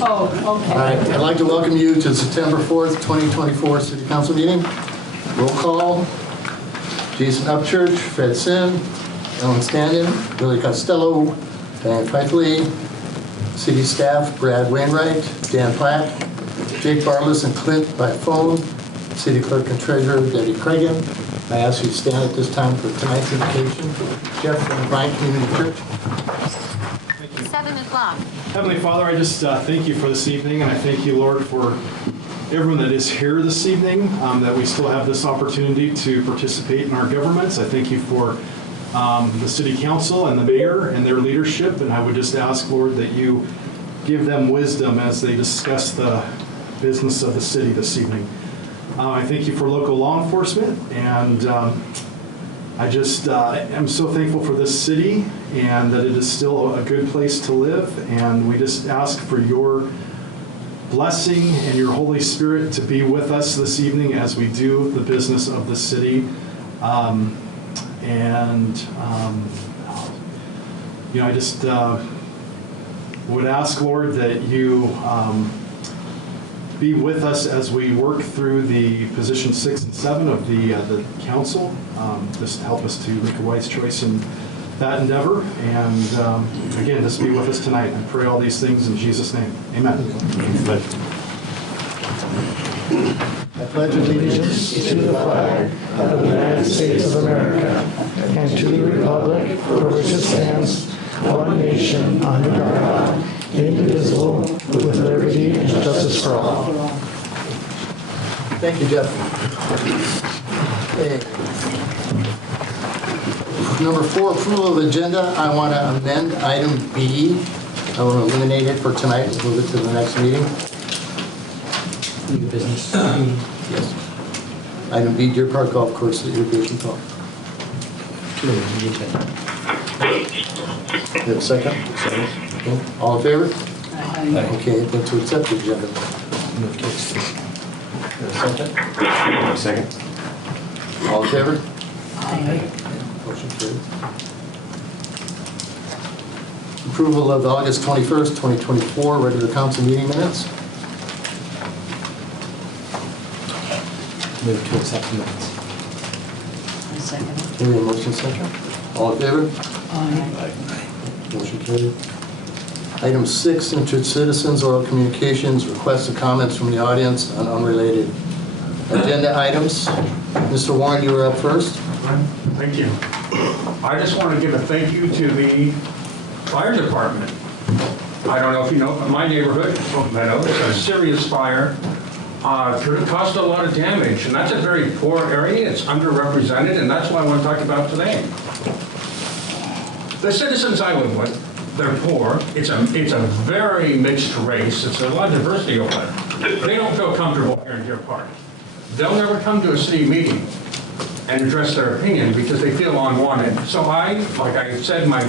Oh, okay. All right, I'd like to welcome you to September 4th, 2024 City Council meeting. Roll call. Jason Upchurch, Fred Sim, Ellen Stanion, Billy Costello, Diane Fifley, city staff, Brad Wainwright, Dan Platt, Jake Barless and Clint by phone, city clerk and treasurer, Debbie Cragen. I ask you to stand at this time for tonight's invocation. Jeff from Bryant Community Church. 7 o'clock. Heavenly Father, I just thank you for this evening, and I thank you, Lord, for everyone that is here this evening, that we still have this opportunity to participate in our governments. I thank you for the City Council and the Mayor and their leadership, and I would just ask, Lord, that you give them wisdom as they discuss the business of the city this evening. I thank you for local law enforcement, and I just am so thankful for this city and that it is still a good place to live, and we just ask for your blessing and your Holy Spirit to be with us this evening as we do the business of the city. I just would ask, Lord, that you be with us as we work through the position 6 and 7 of the council. Just help us to make a wise choice in that endeavor. And again, just be with us tonight. I pray all these things in Jesus' name. Amen. I pledge allegiance to the flag of the United States of America and to the republic for which it stands, one nation, under God, indivisible, with liberty and justice for all. Thank you, Jeff. Okay. Number 4, approval of agenda. I want to amend item B. I want to eliminate it for tonight and move it to the next meeting. New business. Yes. Item B, Deer Park Golf Course irrigation pump. You have a second? Okay. All in favor? Aye. Okay, then to accept the agenda. Move to accept. You have a second? Second. All in favor? Aye. Motion carried. Approval of the August 21st, 2024 regular council meeting minutes. Move to accept the minutes. I second it. Okay, we have motion second. All in favor? Aye. Motion carried. Item 6, interested citizens, oral communications, requests and comments from the audience on unrelated agenda items. Mr. Warren, you were up first. Thank you. I just want to give a thank you to the fire department. I don't know if you know, but my neighborhood, Oak Meadow, it's a serious fire. Could have caused a lot of damage, and that's a very poor area. It's underrepresented, and that's what I want to talk about today. The citizens I live with, they're poor. It's a very mixed race. It's a lot of diversity over there. They don't feel comfortable here in Deer Park. They'll never come to a city meeting and address their opinion because they feel unwanted. So like I said in my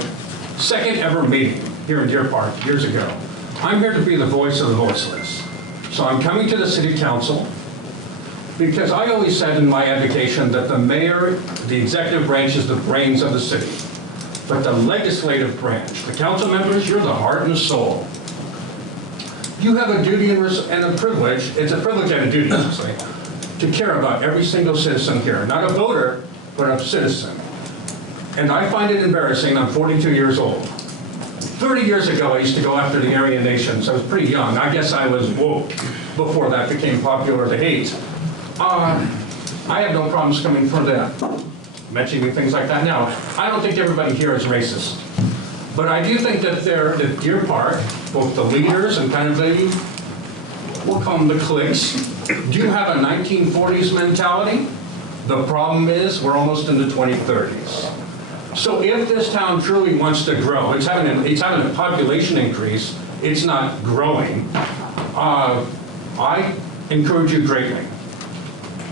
second ever meeting here in Deer Park years ago, I'm here to be the voice of the voiceless. So I'm coming to the city council because I always said in my advocation that the mayor, the executive branch is the brains of the city. But the legislative branch, the council members, you're the heart and soul. You have a duty and a privilege, it's a privilege and a duty, honestly, to care about every single citizen here. Not a voter, but a citizen. And I find it embarrassing, I'm 42 years old. 30 years ago, I used to go after the Aryan nations. I was pretty young. I guess I was woke before that became popular to hate. I have no problems coming for them, mentioning things like that now. I don't think everybody here is racist. But I do think that the Deer Park, both the leaders and kind of we'll call them the cliques, do have a 1940s mentality. The problem is we're almost in the 2030s. So if this town truly wants to grow, it's having a population increase, it's not growing. I encourage you greatly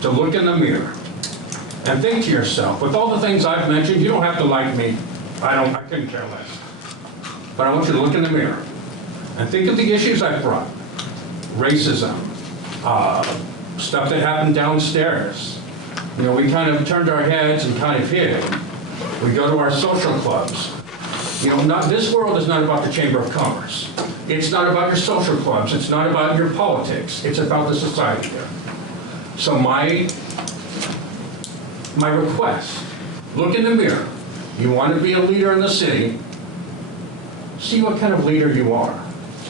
to look in the mirror and think to yourself, with all the things I've mentioned, you don't have to like me. I couldn't care less. But I want you to look in the mirror and think of the issues I've brought. Racism, stuff that happened downstairs. You know, we kind of turned our heads and kind of hid. We go to our social clubs. You know, this world is not about the Chamber of Commerce. It's not about your social clubs. It's not about your politics. It's about the society here. So my request, look in the mirror. You want to be a leader in the city, see what kind of leader you are.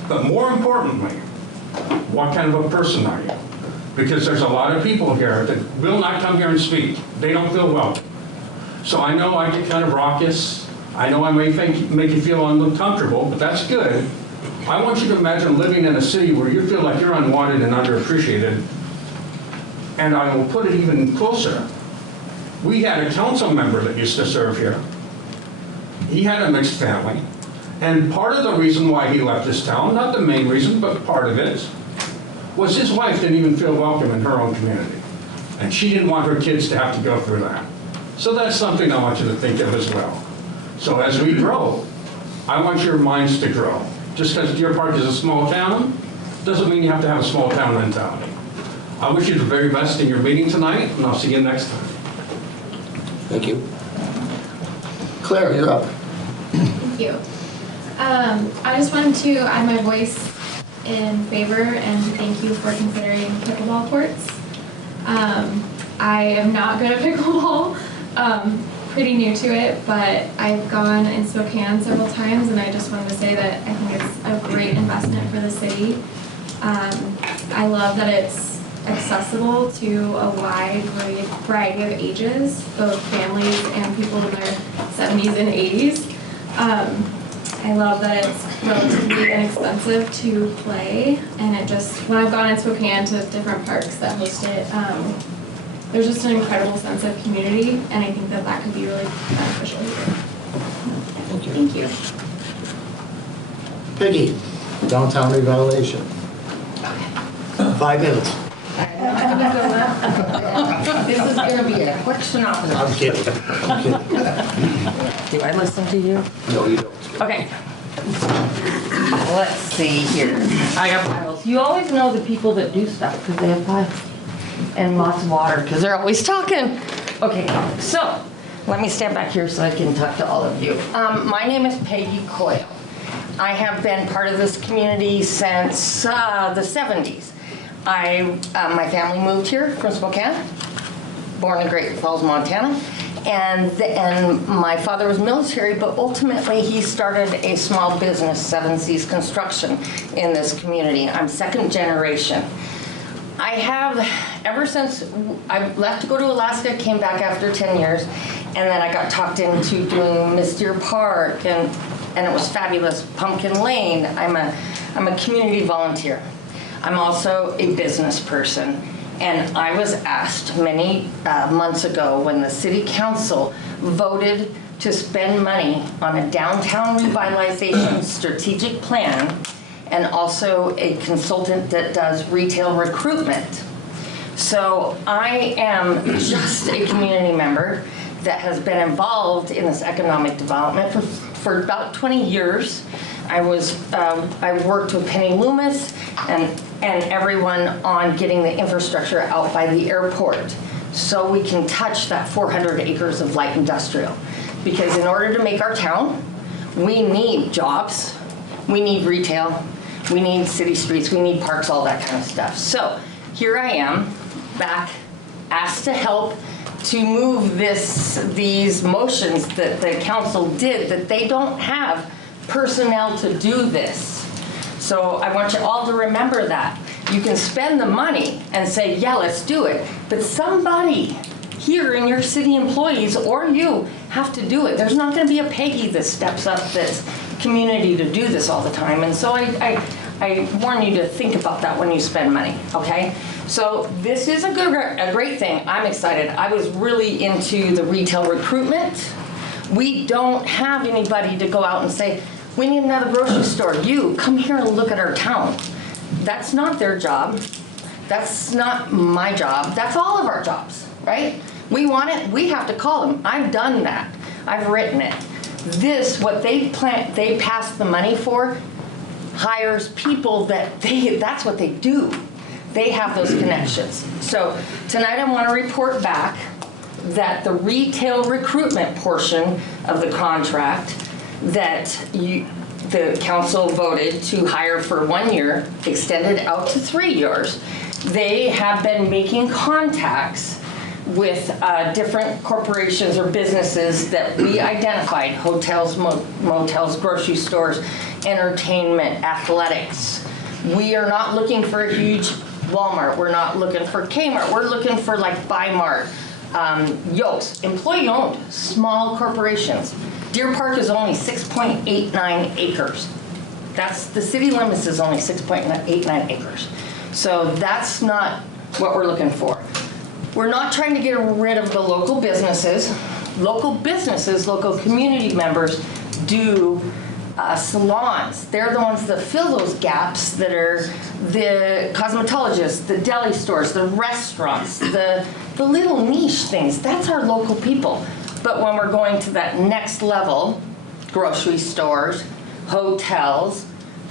But more importantly, what kind of a person are you? Because there's a lot of people here that will not come here and speak. They don't feel welcome. So I know I get kind of raucous. I know I may make you feel uncomfortable, but that's good. I want you to imagine living in a city where you feel like you're unwanted and underappreciated. And I will put it even closer. We had a council member that used to serve here. He had a mixed family. And part of the reason why he left this town, not the main reason, but part of it, was his wife didn't even feel welcome in her own community. And she didn't want her kids to have to go through that. So that's something I want you to think of as well. So as we grow, I want your minds to grow. Just because Deer Park is a small town, doesn't mean you have to have a small town mentality. I wish you the very best in your meeting tonight, and I'll see you next time. Thank you. Claire, you're up. Thank you. I just wanted to add my voice in favor and thank you for considering pickleball courts. I am not good at pickleball, pretty new to it, but I've gone in Spokane several times, and I just wanted to say that I think it's a great investment for the city. I love that it's accessible to a wide variety of ages, both families and people in their 70s and 80s. I love that it's relatively inexpensive to play, and it just, when I've gone in Spokane to different parks that host it, there's just an incredible sense of community, and I think that that could be really beneficial here. Thank you. Peggy, downtown revaluation. 5 minutes. This is gonna be a quick synopsis. I'm kidding. Do I listen to you? No, you don't. Okay. Let's see here. I got piles. You always know the people that do stuff because they have piles. And lots of water because they're always talking. Okay, so let me stand back here so I can talk to all of you. My name is Peggy Coyle. I have been part of this community since the 70s. My family moved here from Spokane, born in Great Falls, Montana. And my father was military, but ultimately he started a small business, Seven Seas Construction, in this community. I'm second generation. I have, ever since I left to go to Alaska, came back after 10 years, and then I got talked into doing Miss Deer Park, and it was fabulous. Pumpkin Lane. I'm a community volunteer. I'm also a business person. And I was asked many months ago when the city council voted to spend money on a downtown revitalization strategic plan and also a consultant that does retail recruitment. So I am just a community member that has been involved in this economic development for about 20 years. I worked with Penny Loomis and everyone on getting the infrastructure out by the airport so we can touch that 400 acres of light industrial. Because in order to make our town, we need jobs, we need retail, we need city streets, we need parks, all that kind of stuff. So here I am, back, asked to help to move these motions that the council did, that they don't have personnel to do this. So I want you all to remember that. You can spend the money and say, yeah, let's do it. But somebody here in your city employees or you have to do it. There's not going to be a Peggy that steps up this community to do this all the time. And so I warn you to think about that when you spend money, okay? So this is a great thing. I'm excited. I was really into the retail recruitment. We don't have anybody to go out and say, we need another grocery store. You, come here and look at our town. That's not their job. That's not my job. That's all of our jobs, right? We want it, we have to call them. I've done that. I've written it. This, what they pass the money for, hires people that's what they do. They have those connections. So tonight I want to report back that the retail recruitment portion of the contract that the council voted to hire for 1 year, extended out to 3 years. They have been making contacts with different corporations or businesses that we identified, hotels, motels, grocery stores, entertainment, athletics. We are not looking for a huge Walmart. We're not looking for Kmart. We're looking for like Bi-Mart, Yost, employee-owned, small corporations. Deer Park is only 6.89 acres. That's, the city limits is only 6.89 acres. So that's not what we're looking for. We're not trying to get rid of the local businesses. Local businesses, local community members do salons. They're the ones that fill those gaps that are the cosmetologists, the deli stores, the restaurants, the little niche things. That's our local people. But when we're going to that next level, grocery stores, hotels,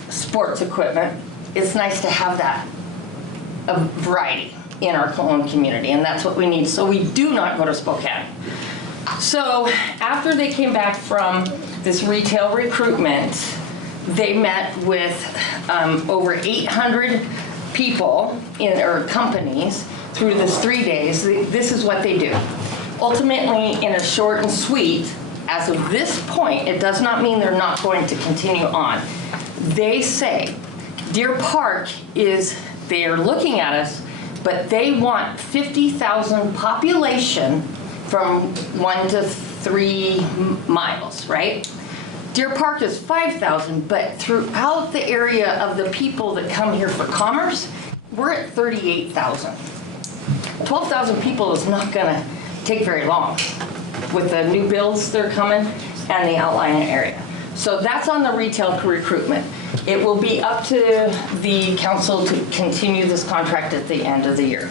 sports equipment, it's nice to have that variety in our own community, and that's what we need. So we do not go to Spokane. So after they came back from this retail recruitment, they met with over 800 people or companies through this 3 days. This is what they do. Ultimately, in a short and sweet, as of this point, it does not mean they're not going to continue on. They say Deer Park they are looking at us, but they want 50,000 population from 1 to 3 miles, right? Deer Park is 5,000, but throughout the area of the people that come here for commerce, we're at 38,000. 12,000 people is not gonna take very long with the new builds that are coming and the outlying area. So that's on the retail recruitment. It will be up to the council to continue this contract at the end of the year.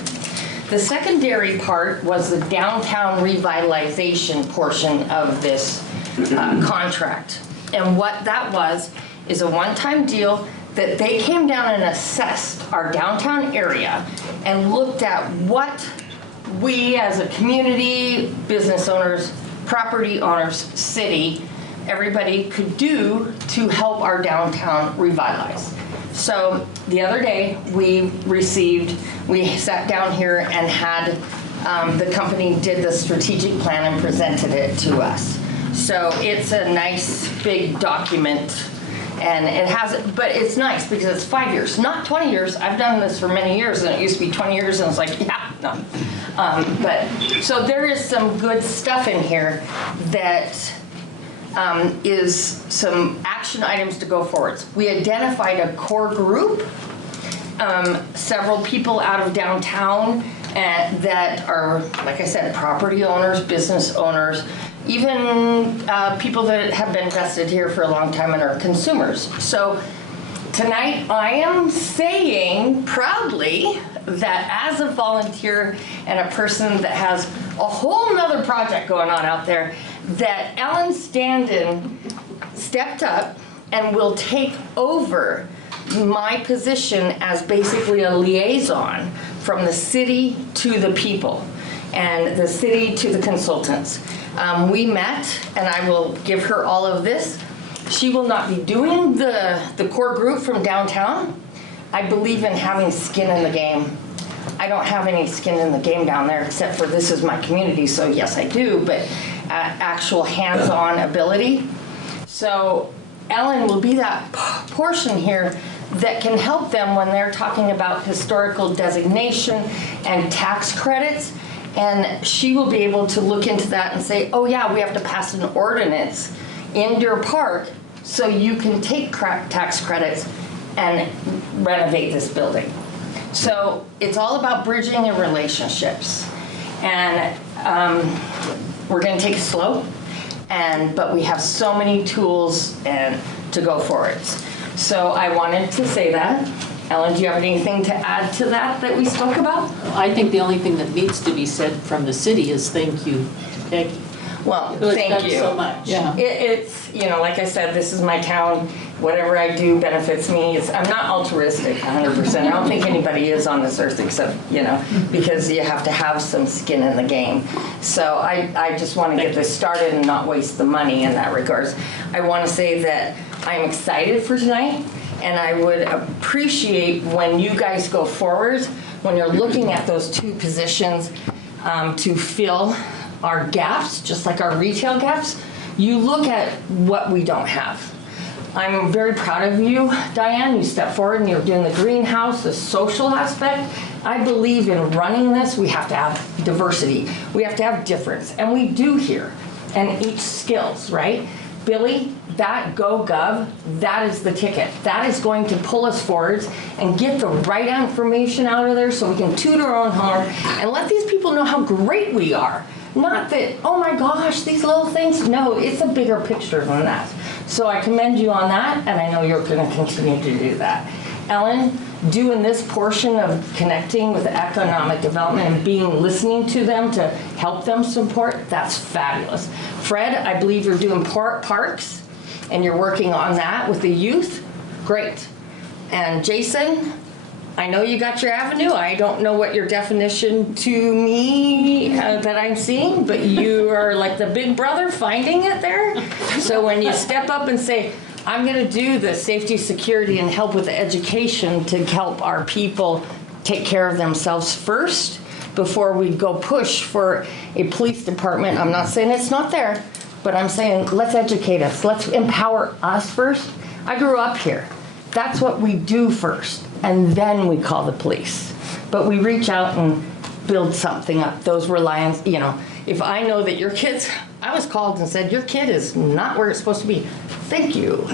The secondary part was the downtown revitalization portion of this contract. And what that was is a one-time deal that they came down and assessed our downtown area and looked at what we as a community, business owners, property owners, city, everybody could do to help our downtown revitalize. So the other day we sat down here and had the company did the strategic plan and presented it to us. So it's a nice big document, and it has, but it's nice because it's 5 years, not 20 years. I've done this for many years, and it used to be 20 years, and it's like, yeah, no. But so there is some good stuff in here that is some action items to go forward. We identified a core group, several people out of downtown that are, like I said, property owners, business owners, even people that have been vested here for a long time and are consumers. So tonight I am saying proudly that as a volunteer and a person that has a whole nother project going on out there, that Ellen Standen stepped up and will take over my position as basically a liaison from the city to the people and the city to the consultants. We met, and I will give her all of this. She will not be doing the core group from downtown. I believe in having skin in the game. I don't have any skin in the game down there except for this is my community, so yes, I do, but actual hands-on ability. So Ellen will be that portion here that can help them when they're talking about historical designation and tax credits, and she will be able to look into that and say, oh yeah, we have to pass an ordinance in Deer Park so you can take tax credits and renovate this building. So it's all about bridging and relationships. And we're gonna take it slow, but we have so many tools to go for it. So I wanted to say that. Ellen, do you have anything to add to that we spoke about? I think the only thing that needs to be said from the city is thank you, Peggy. Well, Who has thank done you so much. Yeah. It's, like I said, this is my town. Whatever I do benefits me. I'm not altruistic 100%. I don't think anybody is on this earth except, because you have to have some skin in the game. So I just want to get this started and not waste the money in that regards. I want to say that I'm excited for tonight, and I would appreciate when you guys go forward, when you're looking at those two positions to fill our gaps, just like our retail gaps, you look at what we don't have. I'm very proud of you, Diane. You stepped forward and you're doing the greenhouse, the social aspect. I believe in running this, we have to have diversity. We have to have difference, and we do here, and each skills, right? Billy, that GoGov, that is the ticket. That is going to pull us forwards and get the right information out of there so we can toot our own horn and let these people know how great we are. Not that, oh my gosh, these little things. No, it's a bigger picture than that. So I commend you on that, and I know you're going to continue to do that. Ellen, doing this portion of connecting with economic development and listening to them to help them support, that's fabulous. Fred, I believe you're doing parks, and you're working on that with the youth. Great. And Jason, I know you got your avenue. I don't know what your definition to me that I'm seeing, but you are like the big brother finding it there. So when you step up and say, I'm going to do the safety, security, and help with the education to help our people take care of themselves first before we go push for a police department. I'm not saying it's not there, but I'm saying let's educate us. Let's empower us first. I grew up here. That's what we do first, and then we call the police. But we reach out and build something up. Those reliance, you know, if I know that your kids, I was called and said, your kid is not where it's supposed to be. Thank you.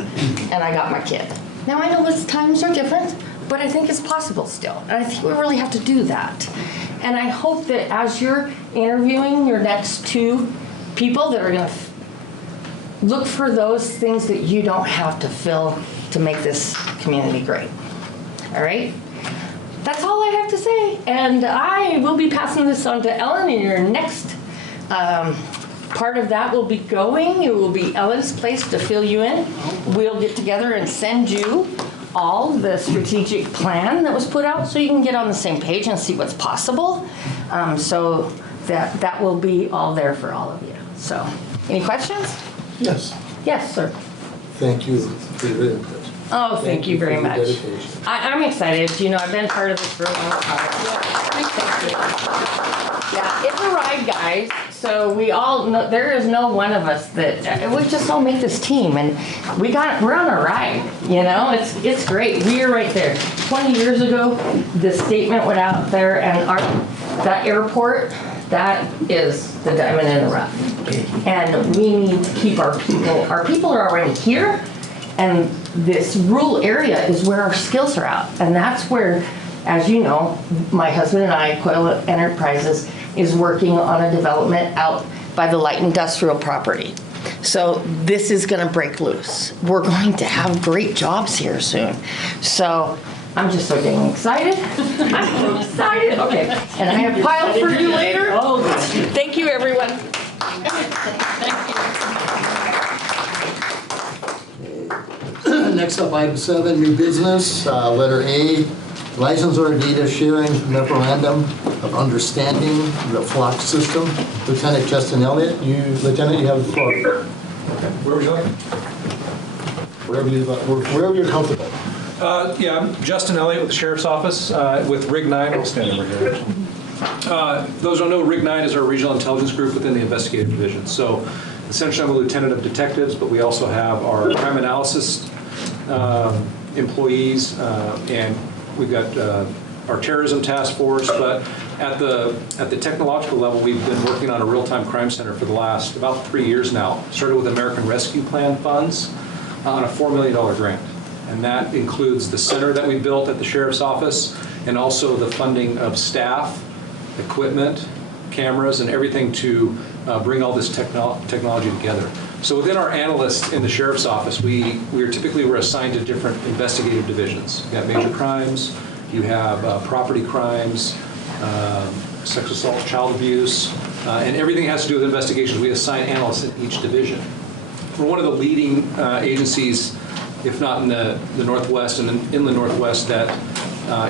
And I got my kid. Now I know those times are different, but I think it's possible still. And I think we really have to do that. And I hope that as you're interviewing your next two people that are going to look for those things that you don't have to fill to make this community great. All right? That's all I have to say. And I will be passing this on to Ellen in your next part of that will be going. It will be Ellen's place to fill you in. We'll get together and send you all the strategic plan that was put out so you can get on the same page and see what's possible. So that will be all there for all of you. So, any questions? Yes. Yes, sir. Thank you for your input. Oh, thank you very for your much. dedication. I'm excited. You know, I've been part of this for a long time. Thank you. Yeah, it's a ride, guys. So we all know, there is no one of us that, we just all make this team, and we're on a ride, you know? It's great. We are right there. 20 years ago, the statement went out there, and that airport, that is the diamond in the rough. And we need to keep our people are already here, and this rural area is where our skills are out. And that's where, as you know, my husband and I, Coil Enterprises, is working on a development out by the light industrial property. So this is going to break loose. We're going to have great jobs here soon. So I'm just so dang excited. I'm so excited. Okay, and I have piles for you later. Oh, thank you, everyone. Next up, item 7, new business, letter A, license or deed of sharing memorandum of understanding, the flock system. Lieutenant Justin Elliott, you have the floor. Where would you like? Wherever you're comfortable. Yeah, I'm Justin Elliott with the Sheriff's Office with Rig 9. I'll stand over here. Those who don't know, Rig 9 is our regional intelligence group within the investigative division. So essentially, I'm a lieutenant of detectives, but we also have our crime analysis employees, and we've got our terrorism task force. But at the technological level, we've been working on a real-time crime center for the last about 3 years now. Started with American Rescue Plan funds on a $4 million grant. And that includes the center that we built at the Sheriff's Office, and also the funding of staff, equipment, cameras, and everything to bring all this technology together. So within our analysts in the Sheriff's Office, we're assigned to different investigative divisions. You have major crimes, you have property crimes, sexual assault, child abuse, and everything has to do with investigations. We assign analysts in each division. We're one of the leading agencies, if not in the Northwest and in the Northwest, that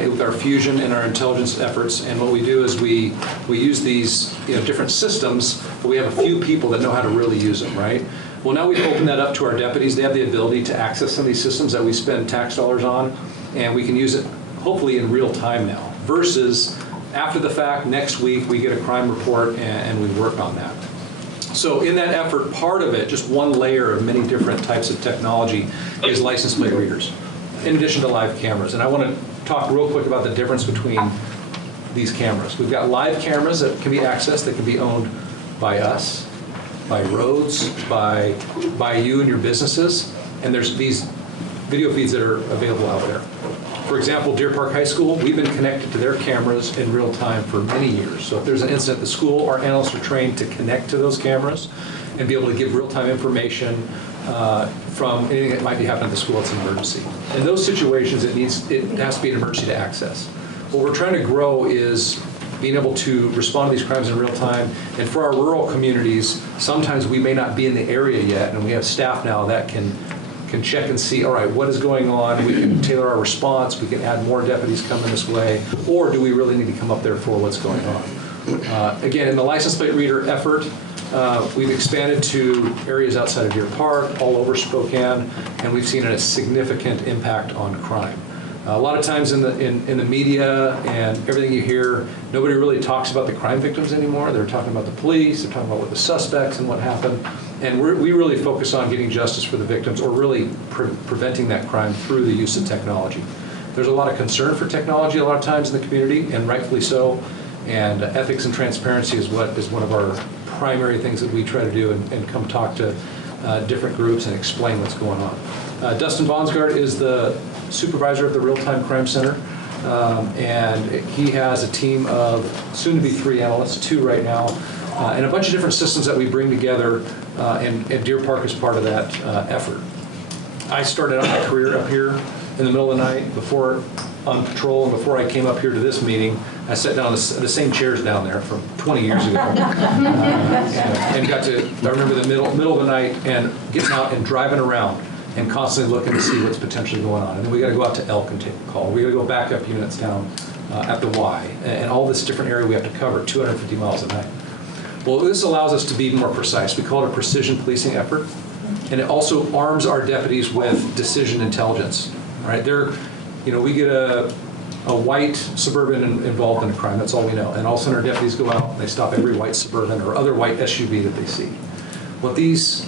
with our fusion and our intelligence efforts. And what we do is we use these different systems, but we have a few people that know how to really use them, right? Well, now we've opened that up to our deputies. They have the ability to access some of these systems that we spend tax dollars on, and we can use it hopefully in real time now, versus after the fact, next week, we get a crime report and we work on that. So in that effort, part of it, just one layer of many different types of technology, is license plate readers, in addition to live cameras. And I want to talk real quick about the difference between these cameras. We've got live cameras that can be accessed, that can be owned by us, by roads, by you and your businesses, and there's these video feeds that are available out there. For example, Deer Park High School, we've been connected to their cameras in real time for many years. So if there's an incident at the school, our analysts are trained to connect to those cameras and be able to give real-time information from anything that might be happening at the school that's an emergency. In those situations, it has to be an emergency to access. What we're trying to grow is being able to respond to these crimes in real time. And for our rural communities, sometimes we may not be in the area yet, and we have staff now that can check and see, all right, what is going on? We can tailor our response. We can add more deputies coming this way. Or do we really need to come up there for what's going on? Again, in the license plate reader effort, we've expanded to areas outside of Deer Park, all over Spokane, and we've seen a significant impact on crime. A lot of times in the media and everything you hear, nobody really talks about the crime victims anymore. They're talking about the police, they're talking about what the suspects and what happened. And we really focus on getting justice for the victims, or really preventing that crime through the use of technology. There's a lot of concern for technology a lot of times in the community, and rightfully so. And ethics and transparency is one of our primary things that we try to do, and come talk to different groups and explain what's going on. Dustin Vonsgaard is the supervisor of the Real-Time Crime Center, and he has a team of soon-to-be 3 analysts, 2 right now, and a bunch of different systems that we bring together, and Deer Park is part of that effort. I started out my career up here in the middle of the night, before on patrol, and before I came up here to this meeting, I sat down in the same chairs down there from 20 years ago, and got to, I remember the middle of the night and getting out and driving around and constantly looking to see what's potentially going on. And then we got to go out to Elk and take a call. We got to go back up units down at the Y, and all this different area we have to cover, 250 miles a night. Well, this allows us to be more precise. We call it a precision policing effort, and it also arms our deputies with decision intelligence. Right? We get a white Suburban involved in a crime. That's all we know. And all of a sudden our deputies go out and they stop every white Suburban or other white SUV that they see. What these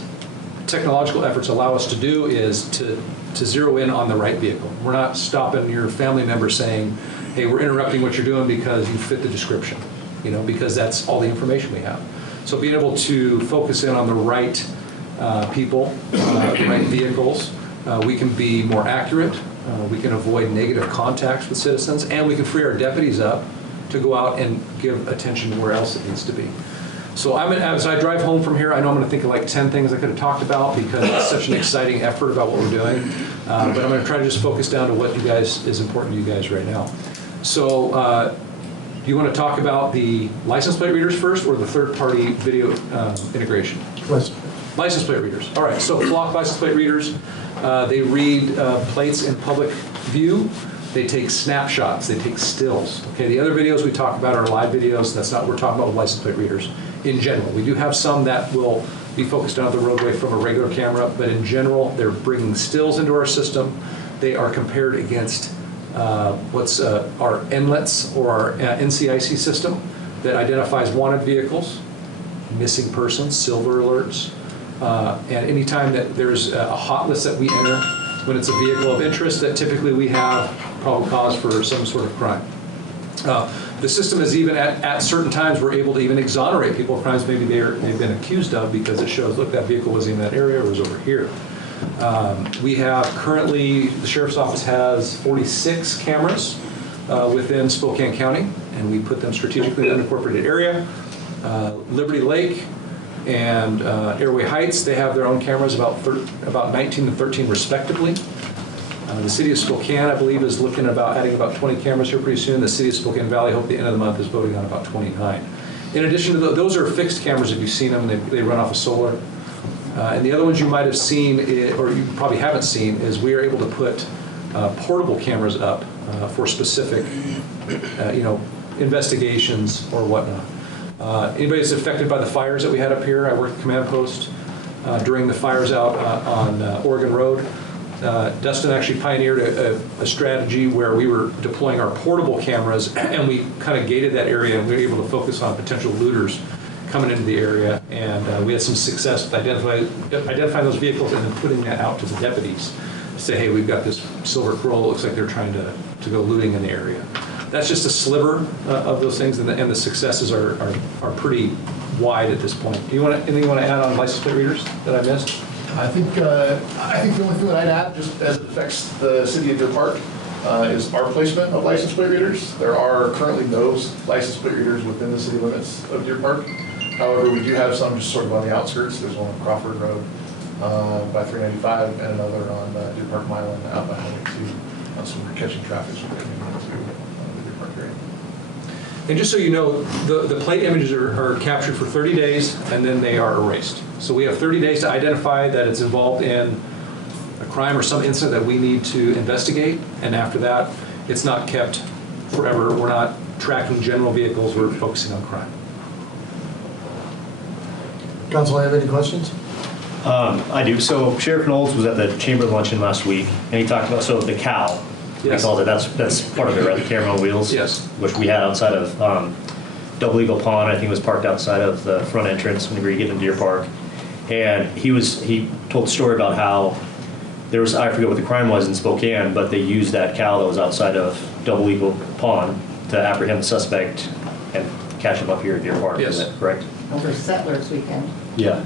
technological efforts allow us to do is to zero in on the right vehicle. We're not stopping your family member saying, hey, we're interrupting what you're doing because you fit the description, because that's all the information we have. So being able to focus in on the right people, the right vehicles, we can be more accurate, we can avoid negative contacts with citizens, and we can free our deputies up to go out and give attention to where else it needs to be. So as I drive home from here, I know I'm going to think of like 10 things I could have talked about, because it's such an exciting effort about what we're doing. But I'm going to try to just focus down to what is important to you guys right now. So do you want to talk about the license plate readers first, or the third-party video integration? License plate readers. All right, so Flock license plate readers, they read plates in public view. They take snapshots, they take stills. Okay, the other videos we talk about are live videos. That's not what we're talking about with license plate readers in general. We do have some that will be focused down the roadway from a regular camera, but in general, they're bringing stills into our system. They are compared against what's our NLETS, or our NCIC system that identifies wanted vehicles, missing persons, silver alerts, and anytime that there's a hot list that we enter, when it's a vehicle of interest that typically we have probable cause for some sort of crime. The system is even at certain times we're able to even exonerate people of crimes maybe they've been accused of, because it shows, look, that vehicle was in that area or was over here. We have currently, the Sheriff's Office has 46 cameras within Spokane County, and we put them strategically in the unincorporated area. Liberty Lake and Airway Heights, they have their own cameras, about 19 and 13 respectively. The city of Spokane, I believe, is looking at adding about 20 cameras here pretty soon. The city of Spokane Valley, I hope the end of the month, is voting on about 29. In addition to those are fixed cameras if you've seen them, they run off of solar. And the other ones you might have seen, or you probably haven't seen, is we are able to put portable cameras up for specific, investigations or whatnot. Anybody that's affected by the fires that we had up here, I work at Command Post. during the fires out on Oregon Road. Dustin actually pioneered a strategy where we were deploying our portable cameras, and we kind of gated that area, and we were able to focus on potential looters coming into the area, and we had some success with identifying those vehicles and then putting that out to the deputies to say, hey, we've got this silver Corolla, looks like they're trying to go looting in the area. That's just a sliver of those things, and the successes are pretty wide at this point. Anything you want to add on license plate readers that I missed? I think the only thing that I'd add, just as it affects the city of Deer Park, is our placement of license plate readers. There are currently no license plate readers within the city limits of Deer Park. However, we do have some just sort of on the outskirts. There's one on Crawford Road by 395 and another on Deer Park Mile and out by Highway 2. So we're catching traffic so we're coming into the Deer Park area. And just so you know, the plate images are captured for 30 days and then they are erased. So we have 30 days to identify that it's involved in a crime or some incident that we need to investigate, and after that, it's not kept forever. We're not tracking general vehicles, we're focusing on crime. Council, have any questions? I do. So Sheriff Knowles was at the Chamber luncheon last week, and he talked about, so the cow, Yes. he calls it, that's part of it, right? The camera on wheels? Yes. Which we had outside of Double Eagle Pond. I think it was parked outside of the front entrance whenever you get into Deer Park. And he told a story about how there was, I forget what the crime was in Spokane, but they used that cow that was outside of Double Eagle Pond to apprehend the suspect and catch him up here at Deer Park. Yes. Is that correct? Over Settlers Weekend. Yeah.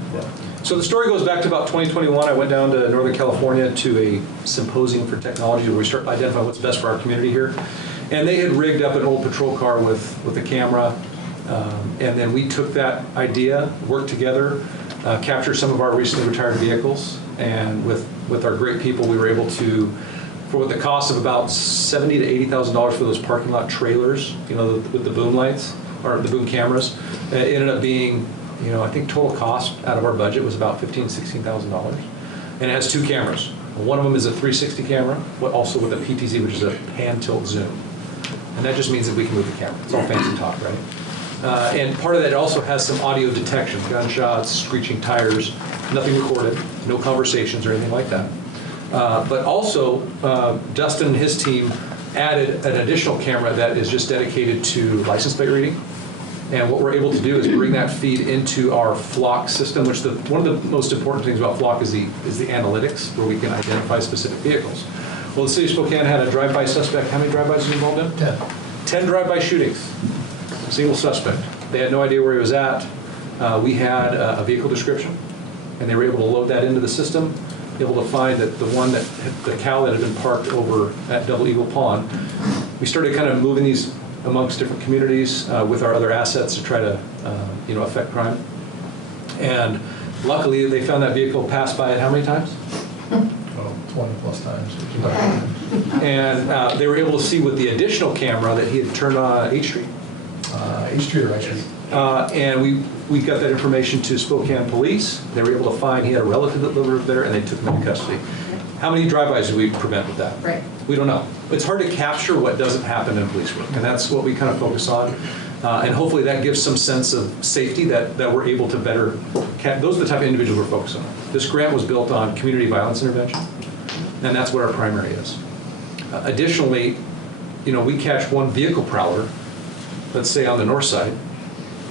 So the story goes back to about 2021. I went down to Northern California to a symposium for technology where we start identifying what's best for our community here. And they had rigged up an old patrol car with a camera. And then we took that idea, worked together, captured some of our recently retired vehicles. And with our great people, we were able to, for the cost of about $70,000 to $80,000 for those parking lot trailers, with the boom lights, or the boom cameras, it ended up being, I think total cost out of our budget was about $15,000, $16,000. And it has two cameras. One of them is a 360 camera, but also with a PTZ, which is a pan tilt zoom. And that just means that we can move the camera. It's all fancy talk, right? And part of that also has some audio detection, gunshots, screeching tires, nothing recorded, no conversations or anything like that. But also, Dustin and his team added an additional camera that is just dedicated to license plate reading. And what we're able to do is bring that feed into our Flock system, which one of the most important things about Flock is the analytics, where we can identify specific vehicles. Well, the city of Spokane had a drive-by suspect. How many drive-bys were involved in? 10. 10 drive-by shootings. Single suspect. They had no idea where he was at. We had a vehicle description, and they were able to load that into the system, able to find that the cow that had been parked over at Double Eagle Pond. We started kind of moving these amongst different communities with our other assets to try to affect crime. And luckily, they found that vehicle passed by it how many times? 20 plus times. And they were able to see with the additional camera that he had turned on H Street. H Street or H Street? And we got that information to Spokane Police. They were able to find he had a relative that lived there, and they took him into custody. How many drive-bys did we prevent with that? Right. We don't know. It's hard to capture what doesn't happen in police work, and that's what we kind of focus on. And hopefully that gives some sense of safety that we're able to better, those are the type of individuals we're focusing on. This grant was built on community violence intervention, and that's what our primary is. Additionally, we catch one vehicle prowler, let's say on the north side,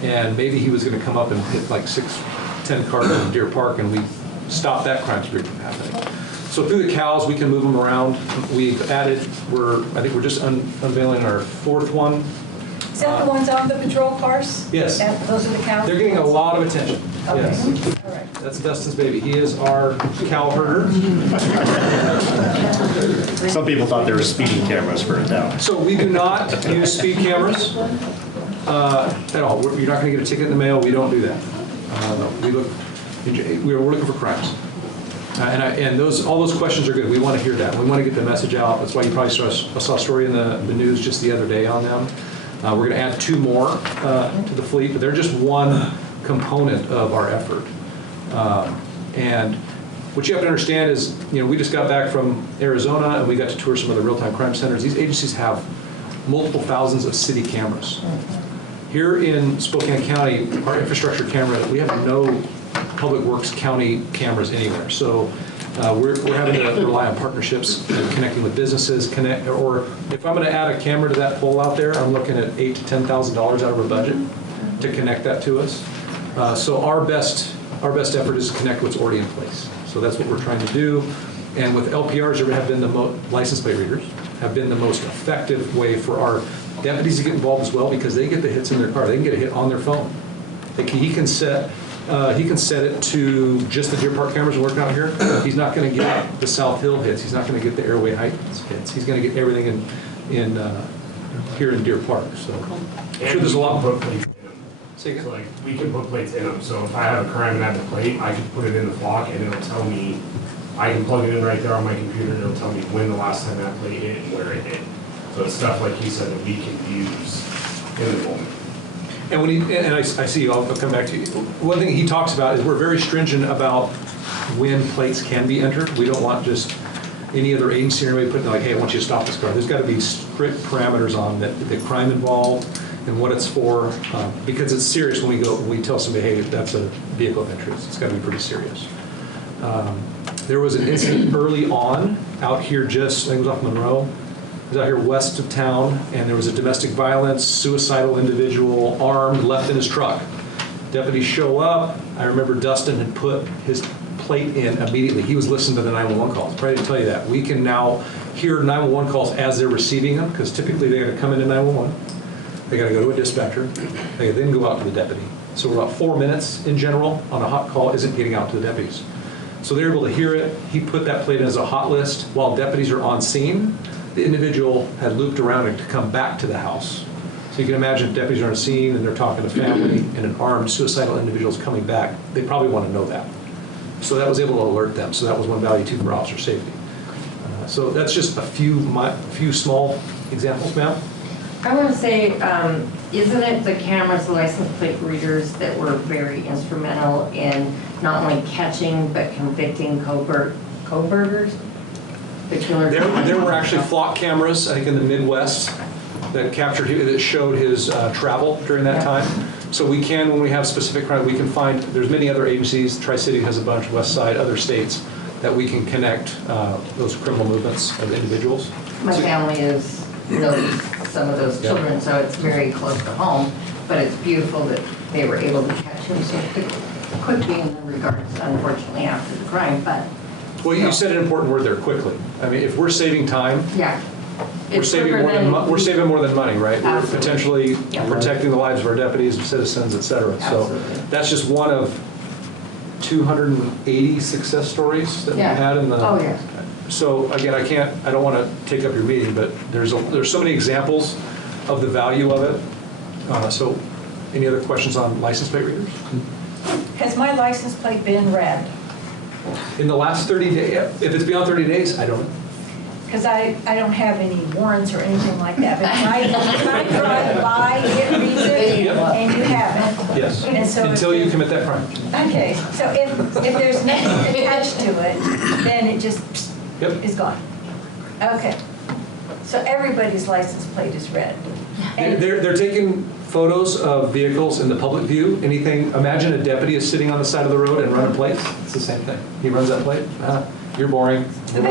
and maybe he was going to come up and hit like 6-10 cars in Deer Park, and we stop that crime spree from happening. So through the cows, we can move them around. We've added, I think we're just unveiling our fourth one. Is that the ones on the patrol cars? Yes. Those are the cows? They're getting a lot of attention. Okay. Yes. All right. That's Dustin's baby. He is our cow herder. Some people thought they were speeding cameras for it now. So we do not use speed cameras at all. You're not going to get a ticket in the mail. We don't do that. We're looking for crimes. And all those questions are good. We want to hear that. We want to get the message out. That's why you probably saw a story in the news just the other day on them. We're going to add 2 more to the fleet, but they're just one component of our effort. And what you have to understand is, we just got back from Arizona and we got to tour some of the real-time crime centers. These agencies have multiple thousands of city cameras. Here in Spokane County, our infrastructure camera, we have no public works county cameras anywhere. So we're having to rely on partnerships, connecting with businesses, or if I'm going to add a camera to that pole out there, I'm looking at $8,000 to $10,000 out of our budget to connect that to us. So our best effort is to connect what's already in place. So that's what we're trying to do. And with LPRs, have been the license plate readers have been the most effective way for our deputies to get involved as well, because they get the hits in their car. They can get a hit on their phone. He can set it to just the Deer Park cameras working out here. He's not going to get the South Hill hits. He's not going to get the Airway Heights hits. He's going to get everything in here in Deer Park. So I'm sure there's a lot. Put plates in them. So like we can put plates in them. So if I have a crime and I have a plate, I can put it in the flock and it'll tell me. I can plug it in right there on my computer and it'll tell me when the last time that plate hit and where it hit. So it's stuff like you said that we can use in the moment. And I see you, I'll come back to you. One thing he talks about is we're very stringent about when plates can be entered. We don't want just any other agency or anybody putting like, hey, I want you to stop this car. There's got to be strict parameters on the crime involved and what it's for, because it's serious when we tell somebody, hey, that's a vehicle of interest. It's got to be pretty serious. There was an incident early on out here I think it was off Monroe. It was out here west of town, and there was a domestic violence, suicidal individual, armed, left in his truck. Deputies show up. I remember Dustin had put his plate in immediately. He was listening to the 911 calls. Probably didn't tell you that. We can now hear 911 calls as they're receiving them, because typically they got to come into 911. They got to go to a dispatcher. They then go out to the deputy. So about 4 minutes in general on a hot call isn't getting out to the deputies. So they're able to hear it. He put that plate in as a hot list. While deputies are on scene, the individual had looped around to come back to the house. So you can imagine if deputies are on scene and they're talking to family and an armed suicidal individual is coming back, they probably want to know that. So that was able to alert them. So that was one value too for officer safety. So that's just a few small examples, ma'am. I want to say, isn't it the cameras, the license plate readers that were very instrumental in not only catching but convicting co-burglars? The killers? There were actually flock cameras, I think in the Midwest, that showed his travel during that time. So we can, when we have specific crime, we can find, there's many other agencies, Tri-City has a bunch, West Side, other states, that we can connect those criminal movements of individuals. My family knows some of those children, so it's very close to home, but it's beautiful that they were able to catch him so quickly in regards, unfortunately, after the crime, but. Well, you said an important word there, quickly. I mean, if we're saving time, yeah, we're saving more than money, right? We're potentially protecting the lives of our deputies and citizens, et cetera. Absolutely. So that's just one of 280 success stories that we had in the. Oh, yeah. So again, I don't want to take up your meeting, but there's so many examples of the value of it. So any other questions on license plate readers? Has my license plate been read? In the last 30 days, if it's beyond 30 days, I don't know. Because I don't have any warrants or anything like that, but if I drive by, it reads it, and you haven't. Yes, And so until you commit that crime. Okay, so if there's nothing attached to it, then it just is gone. Okay, so everybody's license plate is read. And They're taking photos of vehicles in the public view. Imagine a deputy is sitting on the side of the road and running plates. It's the same thing. He runs that plate. You're boring. I'd be.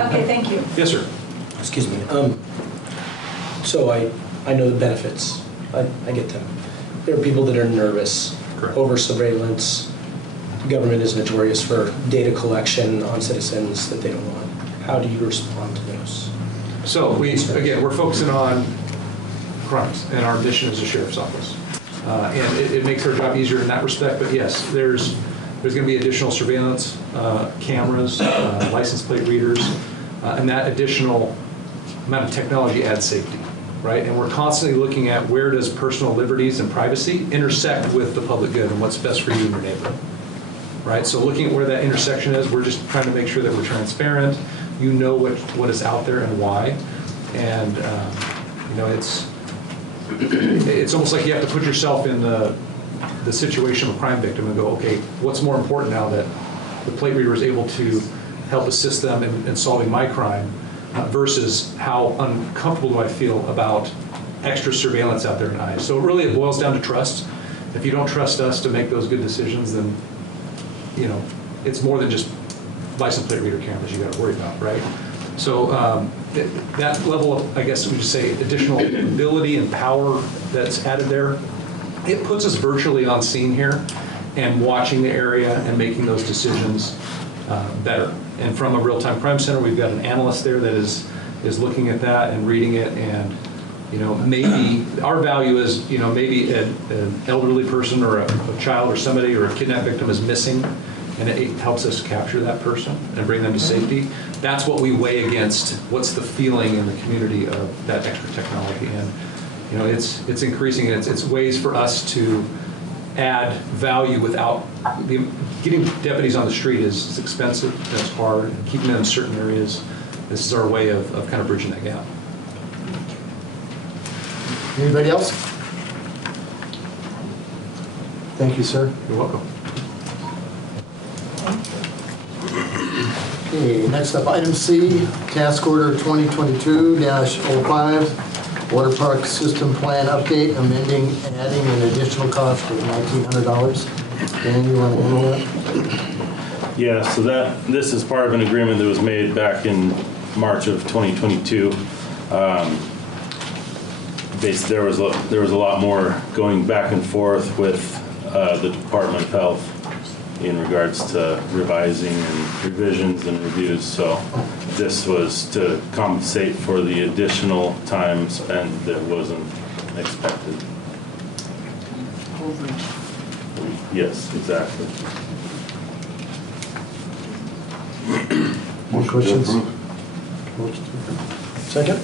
Okay, thank you. Yes, sir. Excuse me. So I know the benefits. I get them. There are people that are nervous over surveillance. The government is notorious for data collection on citizens that they don't want. How do you respond to those? So we're focusing on crimes, and our mission is a sheriff's office. And it makes our job easier in that respect, but yes, there's going to be additional surveillance, cameras, license plate readers, and that additional amount of technology adds safety, right? And we're constantly looking at where does personal liberties and privacy intersect with the public good and what's best for you and your neighborhood, right? So looking at where that intersection is, we're just trying to make sure that we're transparent, you know what is out there and why, and it's almost like you have to put yourself in the situation of a crime victim and go, okay, what's more important now that the plate reader is able to help assist them in solving my crime versus how uncomfortable do I feel about extra surveillance out there in eyes. So really it boils down to trust, If you don't trust us to make those good decisions, then, you know, it's more than just license plate reader cameras you got to worry about, right? So that level of, I guess we should say, additional ability and power that's added there, it puts us virtually on scene here and watching the area and making those decisions better. And from a real-time crime center, we've got an analyst there that is looking at that and reading it, and you know, maybe our value is, you know, maybe an elderly person or a child or somebody or a kidnapped victim is missing, and it helps us capture that person and bring them to safety. That's what we weigh against what's the feeling in the community of that extra technology. And you know, it's increasing, and it's ways for us to add value without getting deputies on the street is expensive and it's hard. And keeping them in certain areas, this is our way of kind of bridging that gap. Anybody else? Thank you, sir. You're welcome. Okay, next up, item C, task order 2022-05, water park system plan update, amending and adding an additional cost of $1,900. Dan, you want to handle that? Yeah, so this is part of an agreement that was made back in March of 2022. Basically, there was a lot more going back and forth with the Department of Health in regards to revising and revisions and reviews. So this was to compensate for the additional times and that wasn't expected. Overage. Yes, exactly. More questions? Second?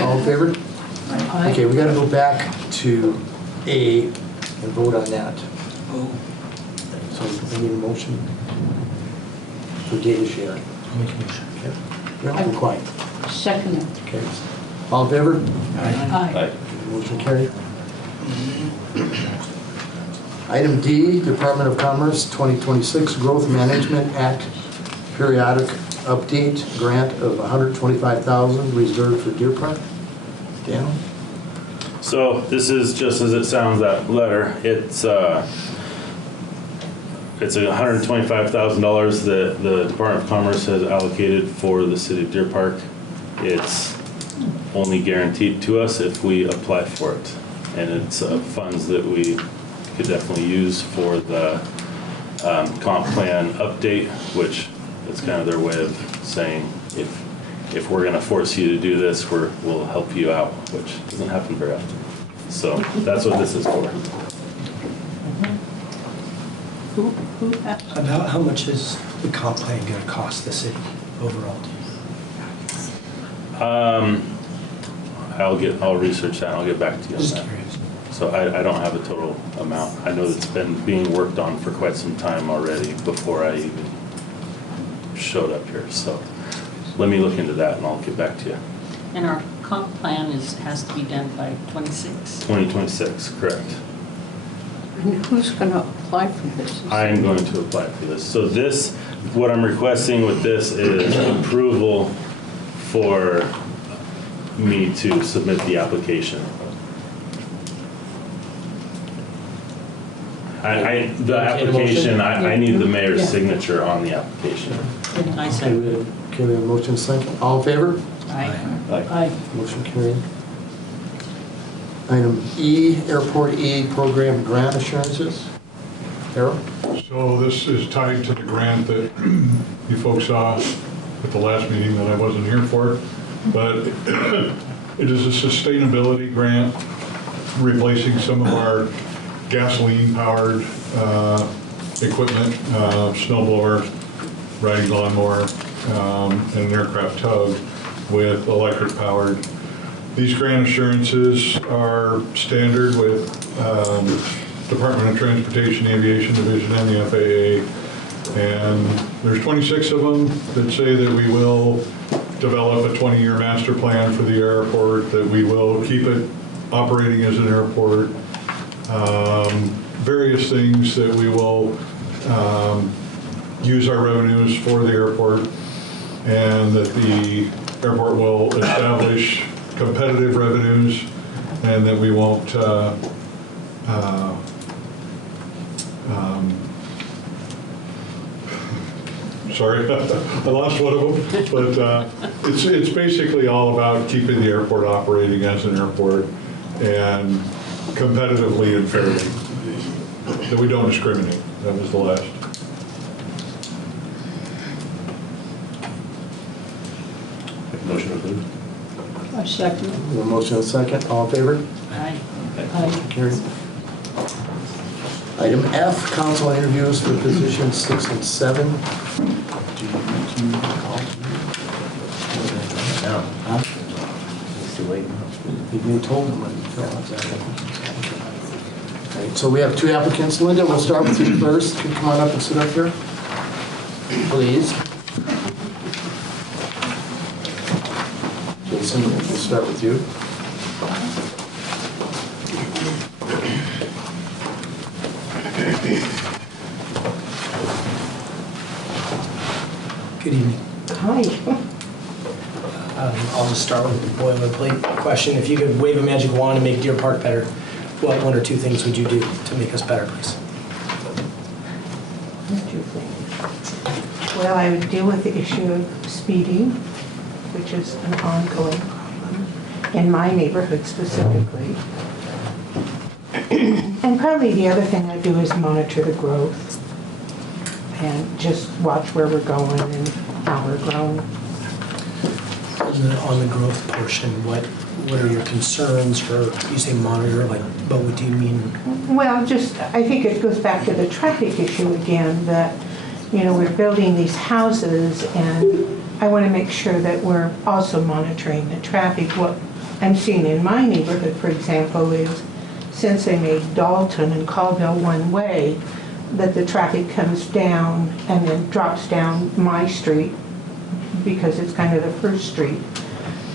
All in favor? Okay, we got to go back to A and vote on that. So I need a motion for data sharing. Make a motion. Okay. Well, we're quiet. Second. Okay. All in favor? Aye. Motion carried. Item D, Department of Commerce 2026 Growth Management Act periodic update grant of $125,000 reserved for Deer Park. Dan? So this is just as it sounds, that letter. It's $125,000 that the Department of Commerce has allocated for the city of Deer Park. It's only guaranteed to us if we apply for it. And it's funds that we could definitely use for the comp plan update, which is kind of their way of saying if we're going to force you to do this, we'll help you out, which doesn't happen very often. So that's what this is for. About how much is the comp plan going to cost the city overall? I'll research that and I'll get back to you on Just that. curious. So I don't have a total amount. I know it's been being worked on for quite some time already before I even showed up here. So let me look into that and I'll get back to you. And our comp plan has to be done by 26. 2026, correct. And who's going to apply for this? I am going to apply for this. So this, what I'm requesting with this is approval for me to submit the application. The application, I need the mayor's signature on the application. I say. Okay, we have a motion second. All in favor? Aye. Motion carried. Item E, Airport E program grant assurances. Harold? So this is tied to the grant that you folks saw at the last meeting that I wasn't here for, but it is a sustainability grant replacing some of our gasoline-powered equipment, snowblower, riding lawnmower, and an aircraft tug with electric-powered. These grant assurances are standard with Department of Transportation, Aviation Division, and the FAA. And there's 26 of them that say that we will develop a 20-year master plan for the airport, that we will keep it operating as an airport, various things that we will use our revenues for the airport, and that the airport will establish competitive revenues, and that we won't Sorry, I lost one of them, but it's basically all about keeping the airport operating as an airport and competitively and fairly, that we don't discriminate. That was the last. Motion approved. I second. A motion and a second, all in favor? Aye. Carried. Item F, council interviews for positions 6 and 7. No. Huh? It's too late. You told them when you fill out that. Right, so we have 2 applicants. Linda, we'll start with you first. Can you come on up and sit up here? Please. Jason, we'll start with you. Good evening. Hi. I'll just start with the boilerplate question. If you could wave a magic wand and make Deer Park better, what 1 or 2 things would you do to make us better, please? Well, I would deal with the issue of speeding, which is an ongoing problem in my neighborhood specifically. And probably the other thing I do is monitor the growth and just watch where we're going and how we're growing. On the growth portion, what are your concerns, or you say monitor, like, but what do you mean? Well, just, I think it goes back to the traffic issue again, that, you know, we're building these houses and I want to make sure that we're also monitoring the traffic. What I'm seeing in my neighborhood, for example, is since they made Dalton and Colville one way, that the traffic comes down and then drops down my street, because it's kind of the first street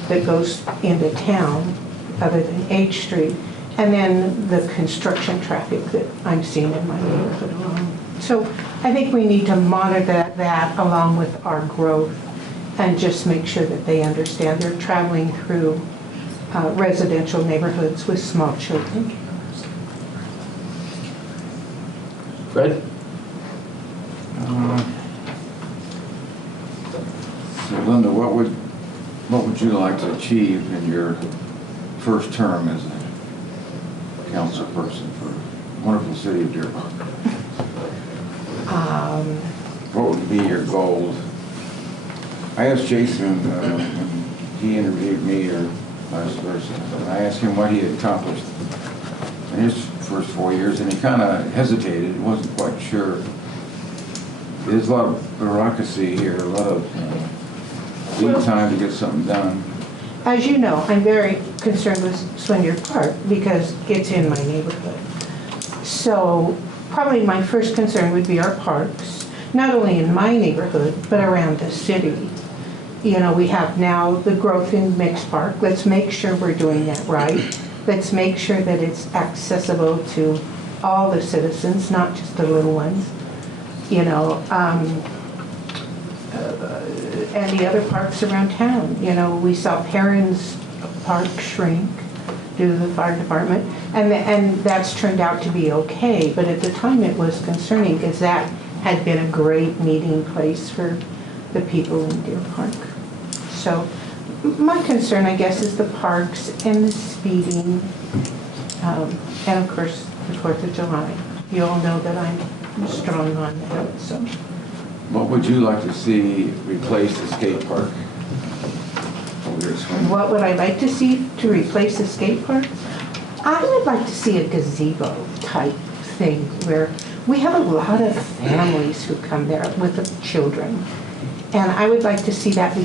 that goes into town, other than H Street, and then the construction traffic that I'm seeing in my neighborhood alone. So I think we need to monitor that along with our growth and just make sure that they understand they're traveling through residential neighborhoods with small children. Fred? So Linda, what would you like to achieve in your first term as a council person for the wonderful city of Deer Park? What would be your goals? I asked Jason when he interviewed me, or vice versa, and I asked him what he had accomplished in his first 4 years, and he kind of hesitated. He wasn't quite sure. There's a lot of bureaucracy here, a lot of lead time to get something done. As you know, I'm very concerned with Swynyard Park because it's in my neighborhood. So probably my first concern would be our parks, not only in my neighborhood, but around the city. You know, we have now the growth in Mix Park. Let's make sure we're doing that right. Let's make sure that it's accessible to all the citizens, not just the little ones. You know, and the other parks around town. You know, we saw Perrin's Park shrink due to the fire department, and that's turned out to be okay. But at the time, it was concerning because that had been a great meeting place for the people in Deer Park. So my concern, I guess, is the parks and the speeding, and of course, the 4th of July. You all know that I'm strong on that, so. What would you like to see replace the skate park over there at Swynyard? What would I like to see to replace the skate park? I would like to see a gazebo type thing where we have a lot of families who come there with the children. And I would like to see that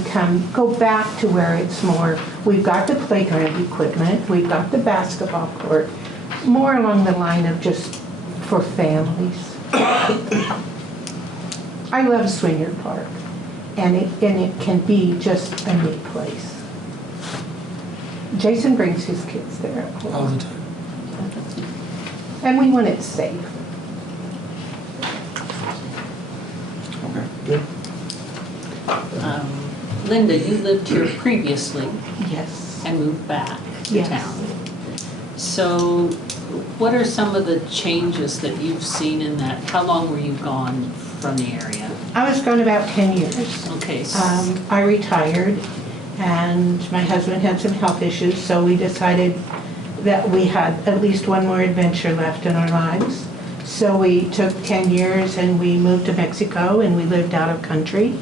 go back to where it's more, we've got the playground equipment, we've got the basketball court, more along the line of just for families. I love Swynyard Park, and it can be just a neat place. Jason brings his kids there All the time. and we want it safe. Okay. Good. Linda, you lived here previously. Yes. And moved back to Yes. town. So What are some of the changes that you've seen in that? How long were you gone from the area? I was gone about 10 years. Okay. I retired, and my husband had some health issues, so we decided that we had at least one more adventure left in our lives. So we took 10 years and we moved to Mexico, and we lived out of country,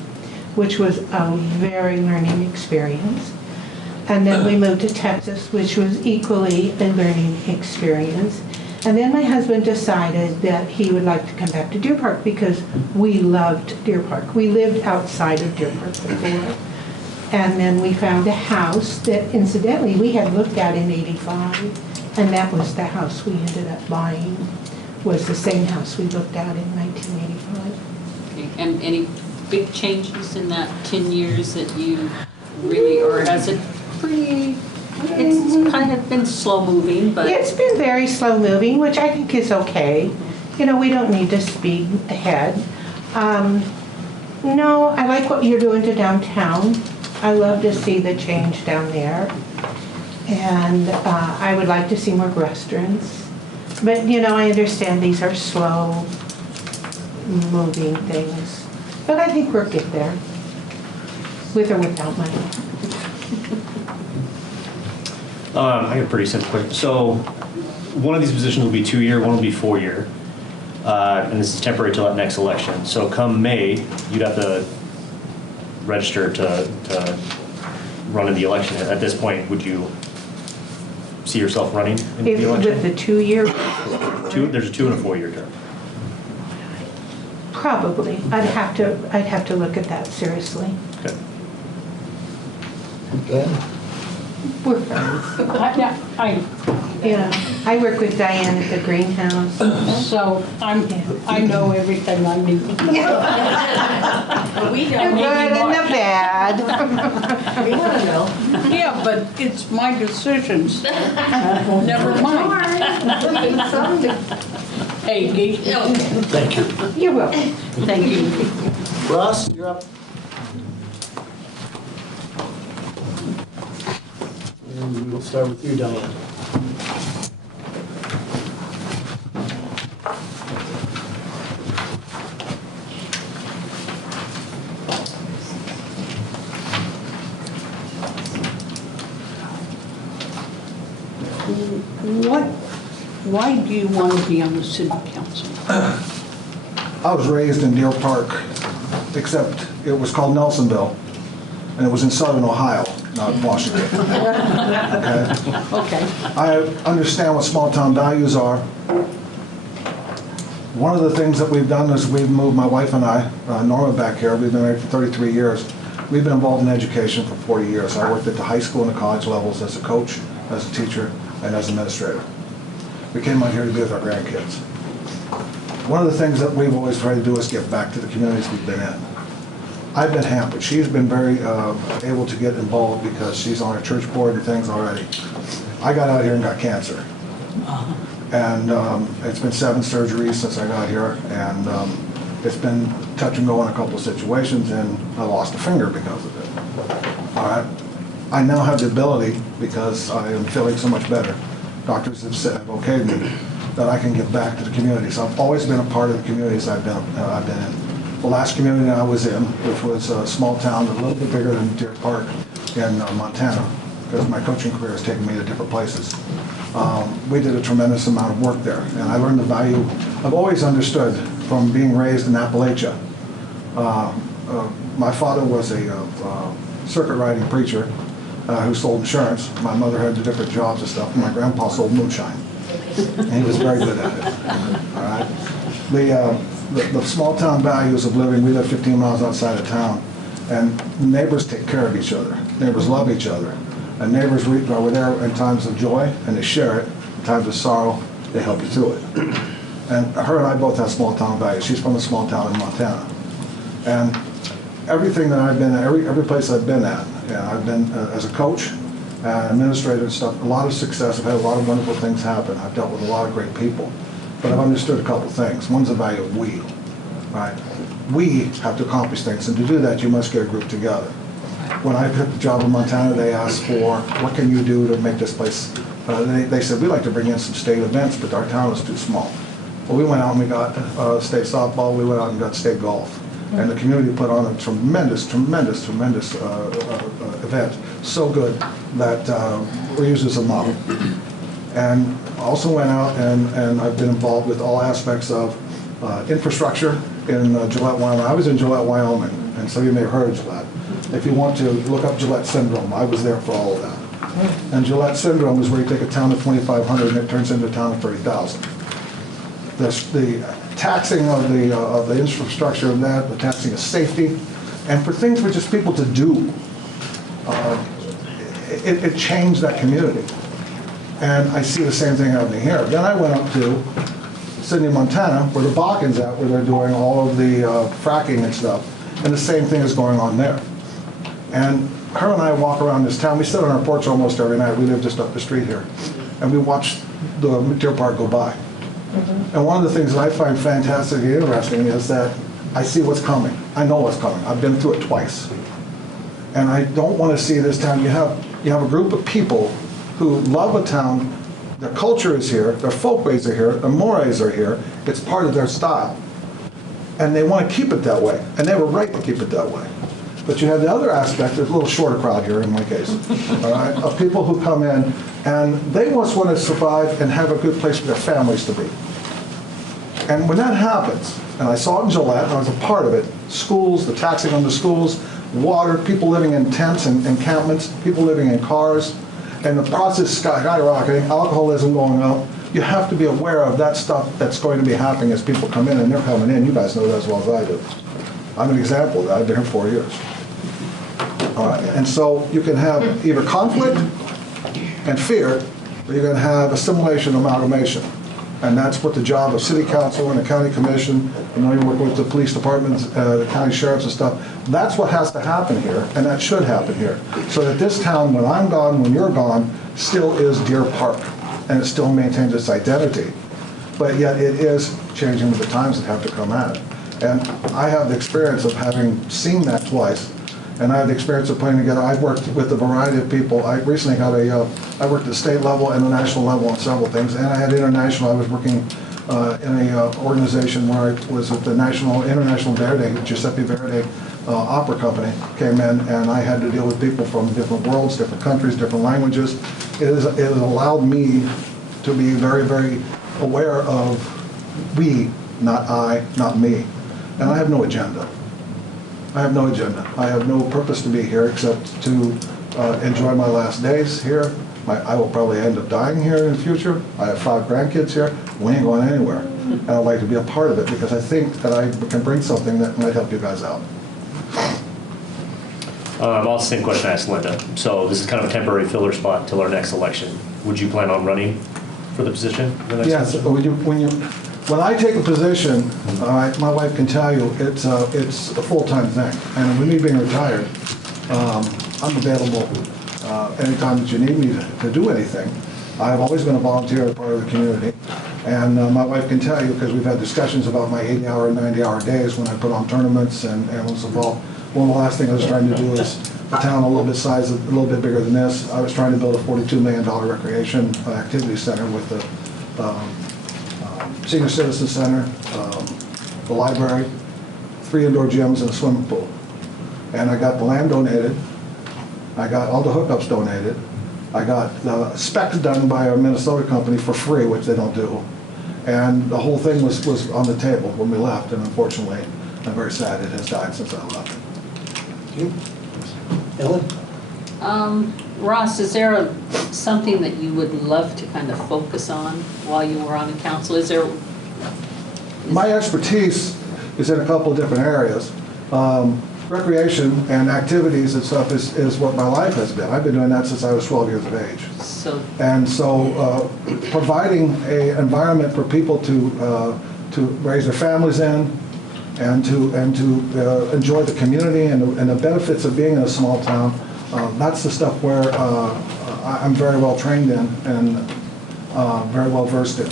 which was a very learning experience. And then we moved to Texas, which was equally a learning experience. And then my husband decided that he would like to come back to Deer Park because we loved Deer Park. We lived outside of Deer Park before. And then we found a house that incidentally we had looked at in '85, and that was the house we ended up buying, was the same house we looked at in 1985. Okay. And any big changes in that 10 years that you really, or has it pretty, it's kind of been slow moving, but. It's been very slow moving, which I think is okay. You know, we don't need to speed ahead. No, I like what you're doing to downtown. I love to see the change down there. And I would like to see more restaurants. But, you know, I understand these are slow moving things. But I think we'll get there, with or without money. I got a pretty simple question. So one of these positions will be 2-year, one will be 4-year. And this is temporary till that next election. So come May, you'd have to register to run in the election. At this point, would you see yourself running in the election? With the 2-year? There's a 2- and a 4-year term. Probably. I'd have to look at that seriously. Okay. Okay. We're friends. Yeah, I work with Diane at the greenhouse. So I know everything I need. We The good and the bad. We want to know. Yeah, but it's my decisions. Never mind. Hey, Dee. Thank you. You're welcome. Thank you. Ross, you're up. And we'll start with you, Diane. Why do you want to be on the city council? I was raised in Deer Park, except it was called Nelsonville, and it was in southern Ohio, not Washington. Okay. I understand what small town values are. One of the things that we've done is we've moved, my wife and I, Norma back here, we've been married for 33 years. We've been involved in education for 40 years. I worked at the high school and the college levels as a coach, as a teacher, and as an administrator. We came out here to be with our grandkids. One of the things that we've always tried to do is give back to the communities we've been in. I've been hampered. She's been very able to get involved because she's on a church board and things already. I got out here and got cancer. And it's been 7 surgeries since I got here, and it's been touch and go in a couple of situations, and I lost a finger because of it. All right. I now have the ability, because I am feeling so much better. Doctors have said, okayed me, that I can give back to the community. So I've always been a part of the communities I've been in. The last community I was in, which was a small town, a little bit bigger than Deer Park in Montana, because my coaching career has taken me to different places. We did a tremendous amount of work there, and I learned the value. I've always understood from being raised in Appalachia. My father was a circuit riding preacher who sold insurance. My mother had different jobs and stuff, and my grandpa sold moonshine. And he was very good at it. All right. The small town values of living, we live 15 miles outside of town, and neighbors take care of each other. Neighbors love each other. And neighbors are there in times of joy, and they share it. In times of sorrow, they help you through it. And her and I both have small town values. She's from a small town in Montana. And everything that I've been at, every place I've been at, and I've been as a coach, administrator and stuff, a lot of success. I've had a lot of wonderful things happen. I've dealt with a lot of great people. But I've understood a couple things. One's the value of we, right? We have to accomplish things, and to do that, you must get a group together. When I took the job in Montana, they asked for, what can you do to make this place they said, we'd like to bring in some state events, but our town is too small. Well, we went out and we got state softball, we went out and got state golf. And the community put on a tremendous event. So good that we're used as a model. And also went out and I've been involved with all aspects of infrastructure in Gillette, Wyoming. I was in Gillette, Wyoming, and some of you may have heard of Gillette. If you want to look up Gillette Syndrome, I was there for all of that. And Gillette Syndrome is where you take a town of 2,500 and it turns into a town of 30,000. The taxing of the infrastructure of that, the taxing of safety, and for things for just people to do, it changed that community. And I see the same thing happening here. Then I went up to Sidney, Montana, where the Bakken's at, where they're doing all of the fracking and stuff, and the same thing is going on there. And her and I walk around this town. We sit on our porch almost every night. We live just up the street here. And we watch the Deer Park go by. And one of the things that I find fantastically interesting is that I see what's coming. I know what's coming. I've been through it twice. And I don't want to see this town. You have a group of people who love a town. Their culture is here. Their folkways are here. Their mores are here. It's part of their style. And they want to keep it that way. And they have a right to keep it that way. But you have the other aspect, there's a little shorter crowd here in my case, all right, of people who come in and they just want to survive and have a good place for their families to be. And when that happens, and I saw it in Gillette, and I was a part of it, schools, the taxing on the schools, water, people living in tents and encampments, people living in cars, and the process skyrocketing, alcoholism going up, you have to be aware of that stuff that's going to be happening as people come in, and they're coming in. You guys know that as well as I do. I'm an example of that. I've been here 4 years. All right. And so you can have either conflict and fear, or you can have assimilation, amalgamation. And that's what the job of city council and the county commission, and when you work with the police departments, the county sheriffs and stuff, that's what has to happen here, and that should happen here. So that this town, when I'm gone, when you're gone, still is Deer Park, and it still maintains its identity. But yet it is changing with the times that have to come at it. And I have the experience of having seen that twice. And I have the experience of putting together, I've worked with a variety of people. I recently got I worked at the state level and the national level on several things. And I had international, I was working in an organization where I was at the International Verdi, Giuseppe Verdi Opera Company, came in, and I had to deal with people from different worlds, different countries, different languages. It has allowed me to be very, very aware of we, not I, not me. And I have no agenda. I have no agenda. I have no purpose to be here except to enjoy my last days here. I will probably end up dying here in the future. I have 5 grandkids here. We ain't going anywhere. And I'd like to be a part of it because I think that I can bring something that might help you guys out. Also, same question I asked Linda. So this is kind of a temporary filler spot till our next election. Would you plan on running for the position? Yes. When I take a position, my wife can tell you, it's a full-time thing. And with me being retired, I'm available anytime that you need me to do anything. I've always been a volunteer as part of the community. And my wife can tell you, because we've had discussions about my 80-hour and 90-hour days when I put on tournaments and was involved. One of the last things I was trying to do is a town a little bit bigger than this. I was trying to build a $42 million recreation activity center with the senior citizen center, the library, 3 indoor gyms, and a swimming pool. And I got the land donated. I got all the hookups donated. I got the specs done by a Minnesota company for free, which they don't do. And the whole thing was on the table when we left, and unfortunately, I'm very sad it has died since I left. You? Ellen? Ross, is there something that you would love to kind of focus on while you were on the council? My expertise is in a couple of different areas. Recreation and activities and stuff is what my life has been. I've been doing that since I was 12 years of age. And so providing an environment for people to raise their families in and to enjoy the community and the benefits of being in a small town, that's the stuff where I'm very well trained in and very well versed in.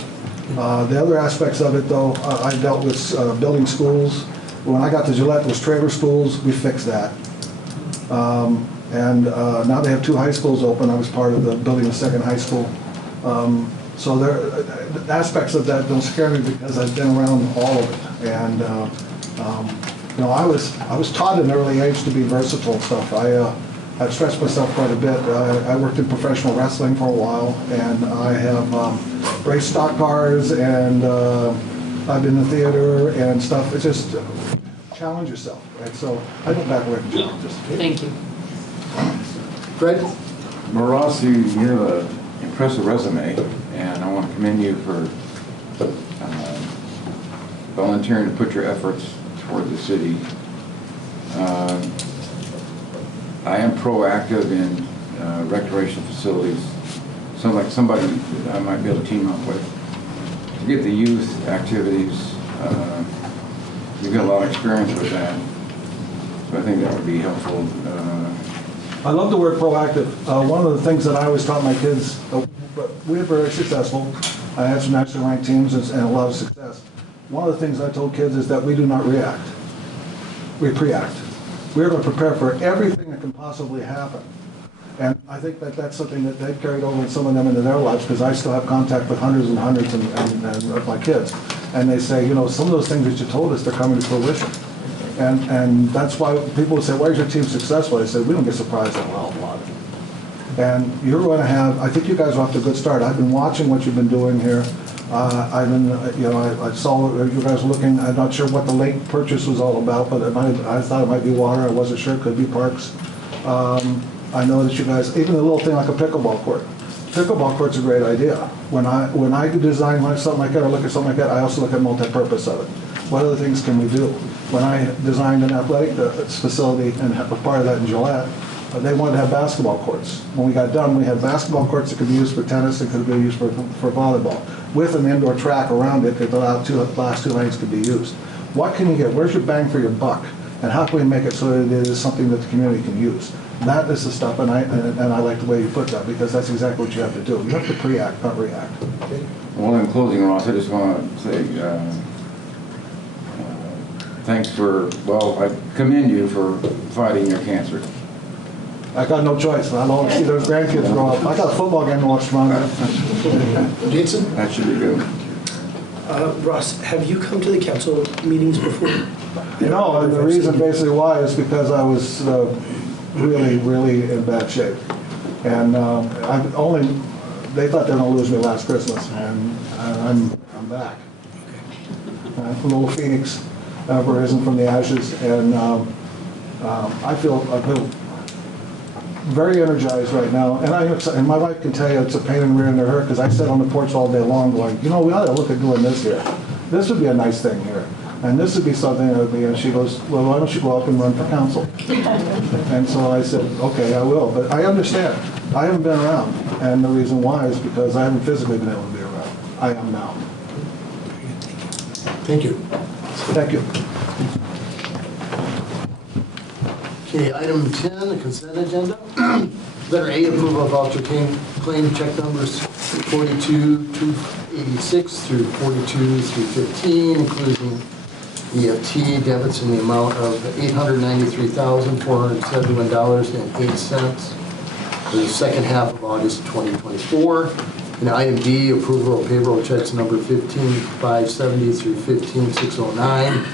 The other aspects of it, though, I dealt with building schools. When I got to Gillette, it was trailer schools. We fixed that. And now they have 2 high schools open. I was part of the building a second high school. So there, aspects of that don't scare me because I've been around all of it. And, you know, I was taught at an early age to be versatile and stuff. I've stretched myself quite a bit. I worked in professional wrestling for a while, and I have raced stock cars, and I've been in the theater and stuff. It's just challenge yourself, right? So I don't back away from challenges. Thank you. Fred? Well, Ross, you have an impressive resume, and I want to commend you for volunteering to put your efforts toward the city. I am proactive in recreation facilities. Sounds like somebody I might be able to team up with to get the youth activities. You've got a lot of experience with that, so I think that would be helpful. I love the word proactive. One of the things that I always taught my kids, we were very successful. I had some national ranked teams and a lot of success. One of the things I told kids is that we do not react. We pre-act. We're going to prepare for everything that can possibly happen. And I think that that's something that they've carried over in some of them into their lives, because I still have contact with hundreds and hundreds of my kids. And they say, you know, some of those things that you told us, they're coming to fruition. And that's why people say, why is your team successful? I say, we don't get surprised at all a lot. And you're going to have, I think you guys are off to a good start. I've been watching what you've been doing here. I've been, you know, I saw you guys looking, I'm not sure what the lake purchase was all about, but I thought it might be water. I wasn't sure, it could be parks. I know that you guys, even a little thing like a pickleball court. Pickleball court's a great idea. When I design something like that or look at something like that, I also look at multi-purpose of it. What other things can we do? When I designed an athletic facility and a part of that in Gillette, they wanted to have basketball courts. When we got done, we had basketball courts that could be used for tennis and could be used for volleyball, with an indoor track around it that allowed the last two lanes could be used. What can you get? Where's your bang for your buck? And how can we make it so that it is something that the community can use? That is the stuff, and I like the way you put that, because that's exactly what you have to do. You have to pre-act, not react. Okay? Well, in closing, Ross, I just want to say thanks for, well, I commend you for fighting your cancer. I got no choice. I don't see those grandkids grow up. I got a football game to watch tomorrow. Jason? That should be good. Ross, have you come to the council meetings before? No, and the reason basically why is because I was really, really in bad shape. And they thought they were going to lose me last Christmas, and I'm back. From little Phoenix, risen from the ashes, and I feel very energized right now. And my wife can tell you it's a pain in the rear end of her, because I sit on the porch all day long going, you know, we ought to look at doing this here. This would be a nice thing here. And this would be something that would be, and she goes, well, why don't you go up and run for council? And so I said, okay, I will. But I understand. I haven't been around. And the reason why is because I haven't physically been able to be around. I am now. Thank you. Thank you. Okay, item 10, the consent agenda. Letter A, approval of voucher claim check numbers 42-286 through 42-315, including EFT debits in the amount of $893,471.08 for the second half of August 2024. And item B, approval of payroll checks number 15-570 through 15-609,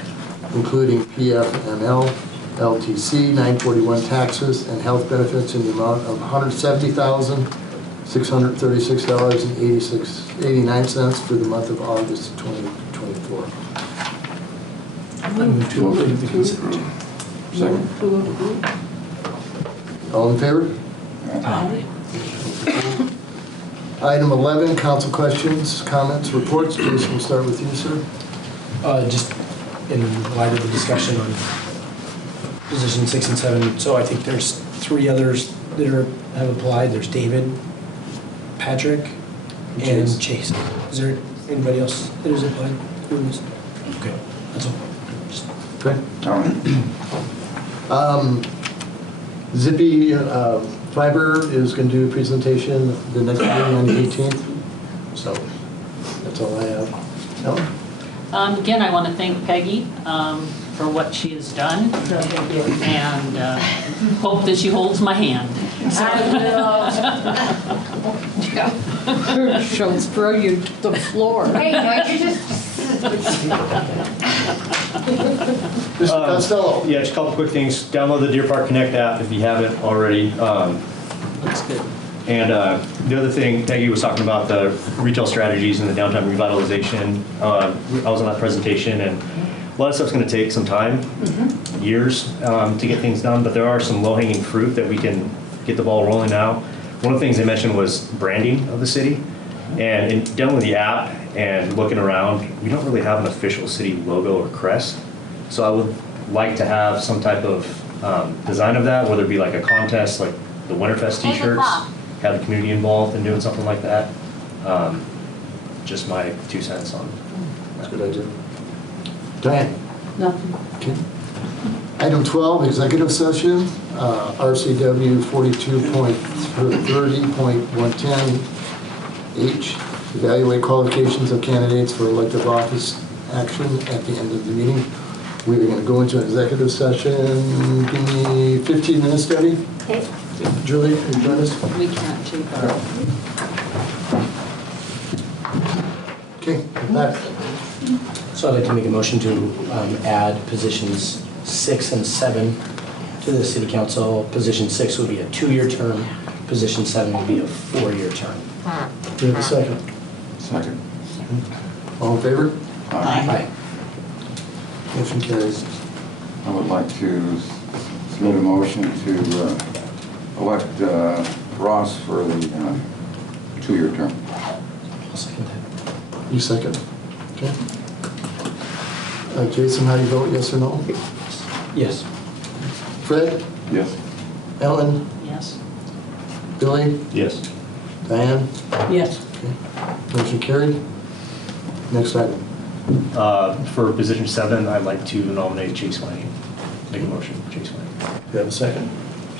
including PFML, LTC, 941 taxes, and health benefits in the amount of $170,636.89 for the month of August 2024. Second. All in favor? Aye. Item 11, council questions, comments, reports. Jason, we'll start with you, sir. Just in light of the discussion on position 6 and 7, so I think there's 3 others that have applied. There's David, Patrick, and Chase. Is there anybody else that has applied? Okay, that's all. Good. Zippy Fiber is going to do a presentation the next meeting on the 18th. So that's all I have. Ellen? Again, I want to thank Peggy for what she has done, and hope that she holds my hand. I will. She'll throw you to the floor. Hey, don't you just. Mr. Costello. Yeah, just a couple quick things. Download the Deer Park Connect app if you haven't already. That's good. And the other thing, Peggy was talking about the retail strategies and the downtown revitalization. I was on that presentation, and a lot of stuff's going to take some time, years to get things done, but there are some low-hanging fruit that we can get the ball rolling now. One of the things they mentioned was branding of the city. And in downloading the app and looking around, we don't really have an official city logo or crest. So I would like to have some type of design of that, whether it be like a contest, like the Winterfest t-shirts, have the community involved in doing something like that. Just my 2 cents on. That's a good idea. Diane? Nothing. Okay. Item 12, executive session, RCW 42.30.110H, evaluate qualifications of candidates for elective office action at the end of the meeting. We're going to go into an executive session. Give me 15 minutes, Debbie. Okay. Julie, can you join us? We can't take our. Okay, with that. So I'd like to make a motion to add positions 6 and 7 to the city council. Position 6 would be a 2-year term. Position 7 would be a 4-year term. Do you have a second? Second. All in favor? Aye. Motion carries. I would like to submit a motion to elect Ross for the 2-year term. I'll second that. You second? Okay. Jason, how do you vote, yes or no? Yes. Fred? Yes. Ellen? Yes. Billy? Yes. Diane? Yes. Okay. Motion carried. Next item. For position 7, I'd like to nominate Chase Wayne. Make a motion, Chase Wayne. Do you have a second?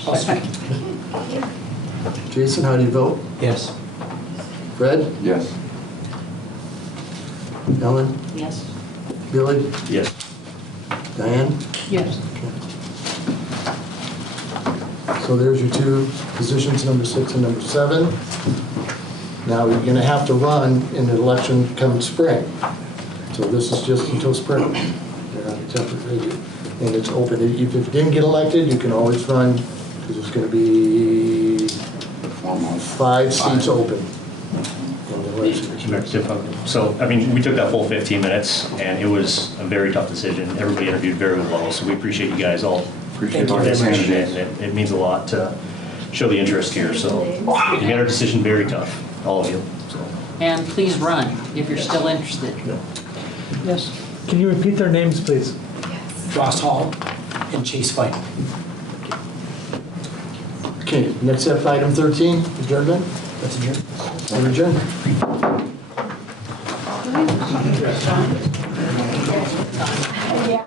I'll second. Jason, how do you vote? Yes. Fred? Yes. Ellen? Yes. Billy? Yes. Diane? Yes. So there's your 2 positions, number 6 and number 7. Now you're going to have to run in the election come spring. So this is just until spring. You're on a temporary, and it's open. If you didn't get elected, you can always run, because there's going to be 5 seats open in the election. So, I mean, we took that full 15 minutes, and it was a very tough decision. Everybody interviewed very well, so we appreciate you guys all. Appreciate all your this, candidates. and it means a lot to show the interest here. So, you made our decision very tough, all of you. So. And please run if you're still interested. Yes. Can you repeat their names, please? Ross Hall and Chase White. Okay, next up, item 13, adjournment. That's adjourned. We're adjourned.